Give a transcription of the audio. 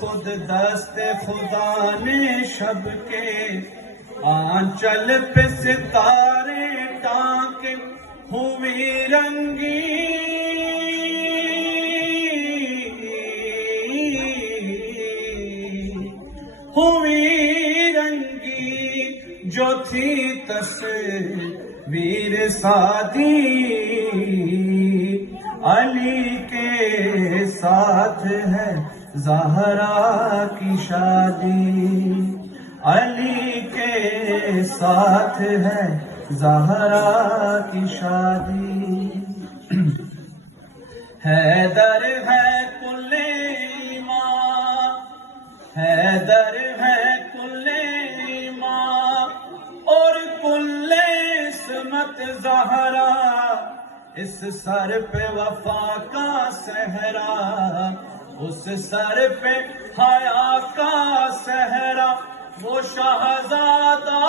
خود دست خدا نے شب کے آنچل پہ ستارے ٹانکے ہوئی رنگی جو تھی تصویر سادی علی کے ساتھ ہے زہرا کی شادی، علی کے ساتھ ہے زہرا کی شادی۔ حیدر ہے کل ایمان، حیدر ہے کل ایمان اور کل عصمت زہرا، اس سر پہ وفا کا صحرا، اس سر پہ حیا کا صحرا، وہ شہزادہ